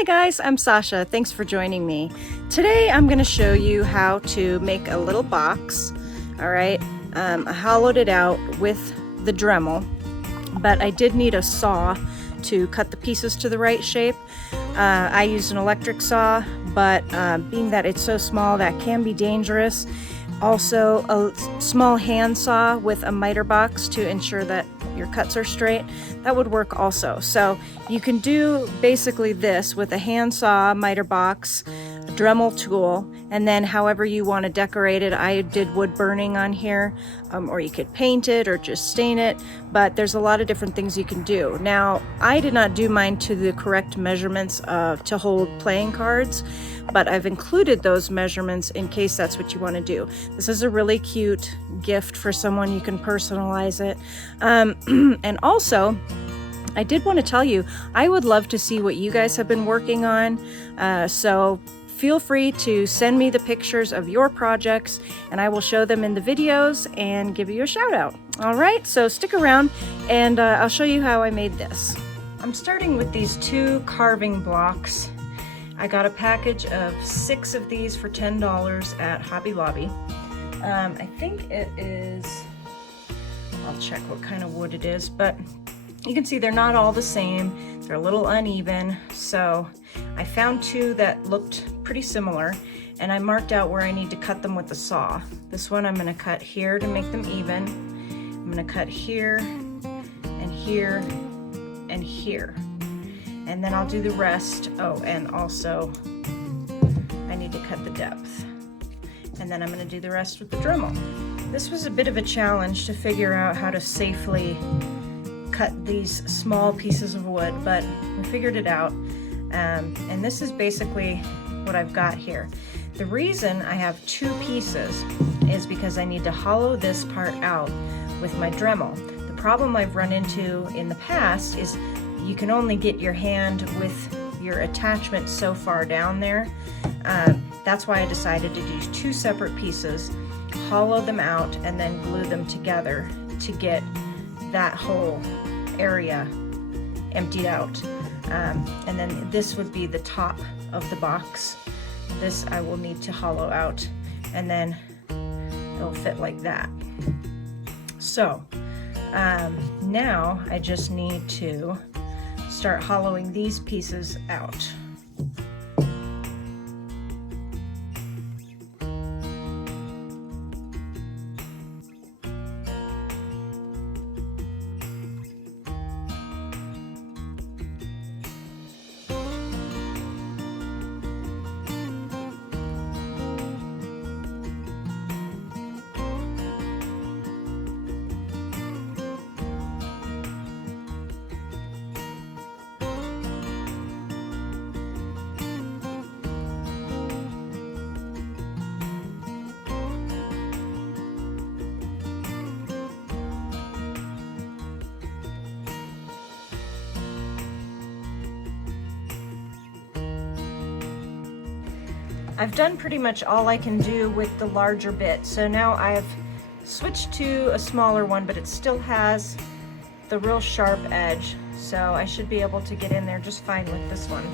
Hi guys, I'm Sasha. Thanks for joining me. Today I'm going to show you how to make a little box. All right, I hollowed it out with the Dremel, but I did need a saw to cut the pieces to the right shape. I used an electric saw, but being that it's so small, that can be dangerous. Also, a small hand saw with a miter box to ensure that your cuts are straight, that would work also. So you can do basically this with a hand saw, miter box, a Dremel tool, and then however you want to decorate it. I did wood burning on here, or you could paint it or just stain it, but there's a lot of different things you can do. Now, I did not do mine to the correct measurements to hold playing cards, but I've included those measurements in case that's what you want to do. This is a really cute gift for someone. You can personalize it. And also, I did want to tell you, I would love to see what you guys have been working on. So feel free to send me the pictures of your projects and I will show them in the videos and give you a shout out. All right, so stick around and I'll show you how I made this. I'm starting with these 2 carving blocks. I got a package of 6 of these for $10 at Hobby Lobby. I think it is, I'll check what kind of wood it is, but you can see they're not all the same. They're a little uneven. So I found 2 that looked pretty similar and I marked out where I need to cut them with the saw. This one I'm gonna cut here to make them even. I'm gonna cut here and here and here. And then I'll do the rest. Oh, and also I need to cut the depth. And then I'm going to do the rest with the Dremel. This was a bit of a challenge to figure out how to safely cut these small pieces of wood, but we figured it out. And this is basically what I've got here. The reason I have 2 pieces is because I need to hollow this part out with my Dremel. The problem I've run into in the past is you can only get your hand with your attachment so far down there. That's why I decided to do 2 separate pieces, hollow them out, and then glue them together to get that whole area emptied out. And then this would be the top of the box. This I will need to hollow out, and then it'll fit like that. So now I just need to start hollowing these pieces out. I've done pretty much all I can do with the larger bit. So now I've switched to a smaller one, but it still has the real sharp edge. So I should be able to get in there just fine with this one.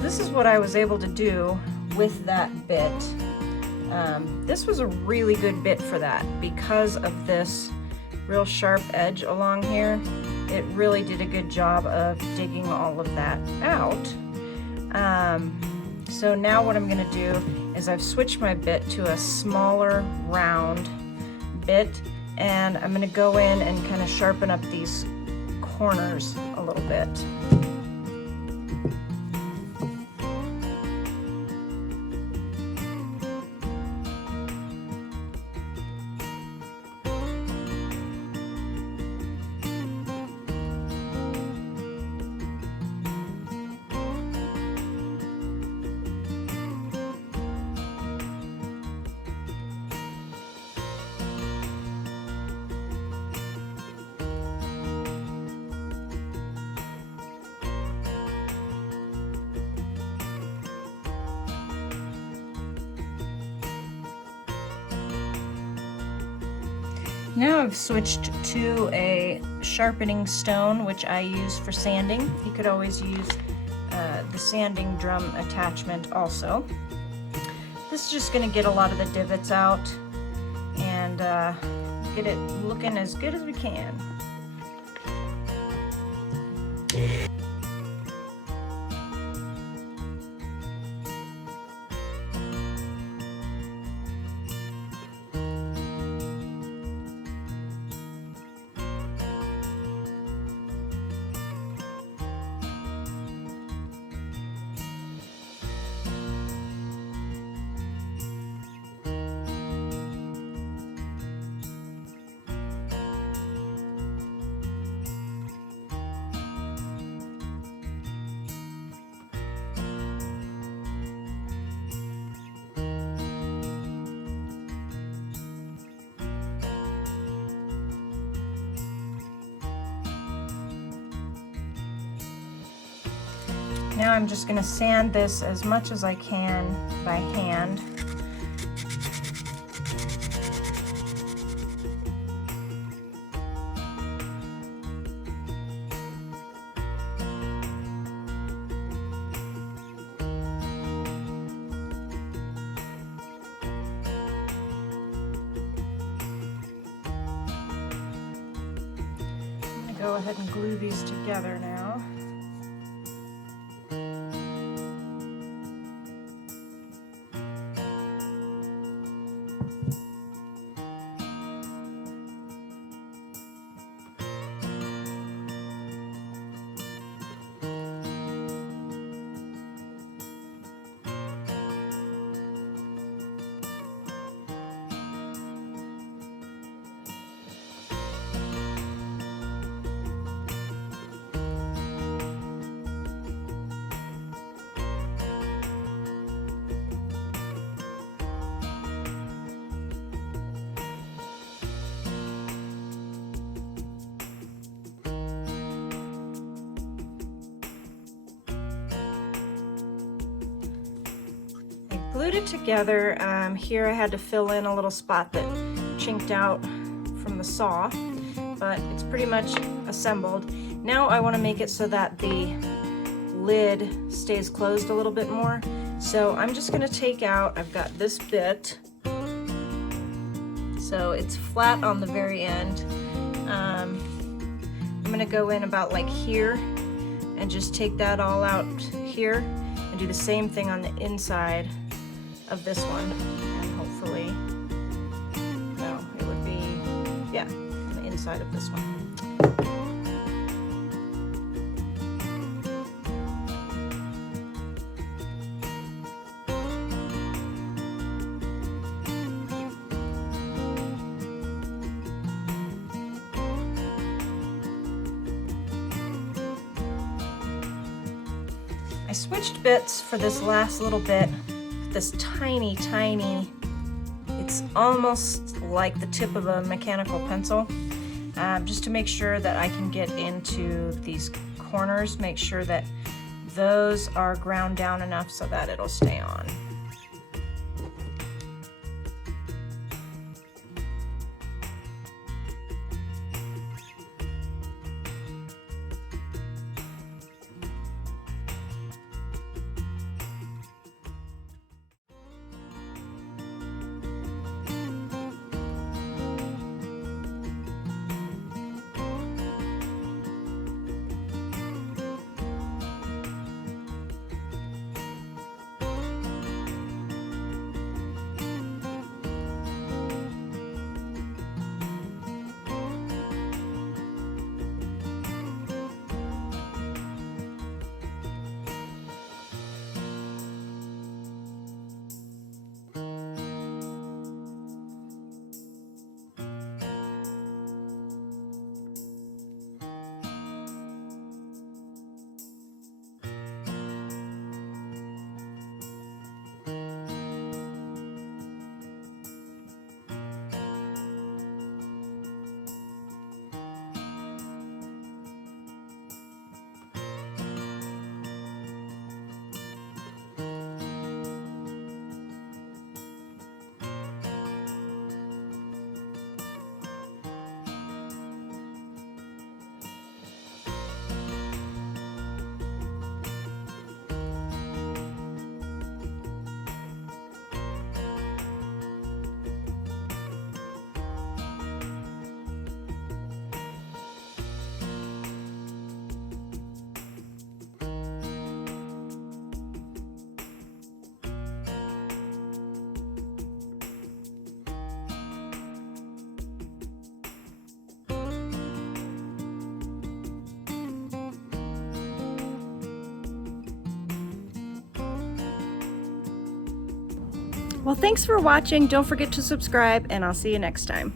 This is what I was able to do with that bit. This was a really good bit for that because of this real sharp edge along here. It really did a good job of digging all of that out. So now what I'm going to do is I've switched my bit to a smaller round bit, and I'm going to go in and kind of sharpen up these corners a little bit. Now I've switched to a sharpening stone, which I use for sanding. You could always use the sanding drum attachment also. This is just going to get a lot of the divots out and get it looking as good as we can. Now I'm just going to sand this as much as I can by hand. I'm going to go ahead and glue these together now. Glued it together. Here I had to fill in a little spot that chinked out from the saw, but it's pretty much assembled. Now I want to make it so that the lid stays closed a little bit more. So I'm just going to take out, I've got this bit, so it's flat on the very end. I'm going to go in about like here and just take that all out here and do the same thing on the inside of this one, and hopefully, no, it would be, yeah, on the inside of this one. I switched bits for this last little bit. This tiny, it's almost like the tip of a mechanical pencil, just to make sure that I can get into these corners, make sure that those are ground down enough so that it'll stay on. Well, thanks for watching. Don't forget to subscribe, and I'll see you next time.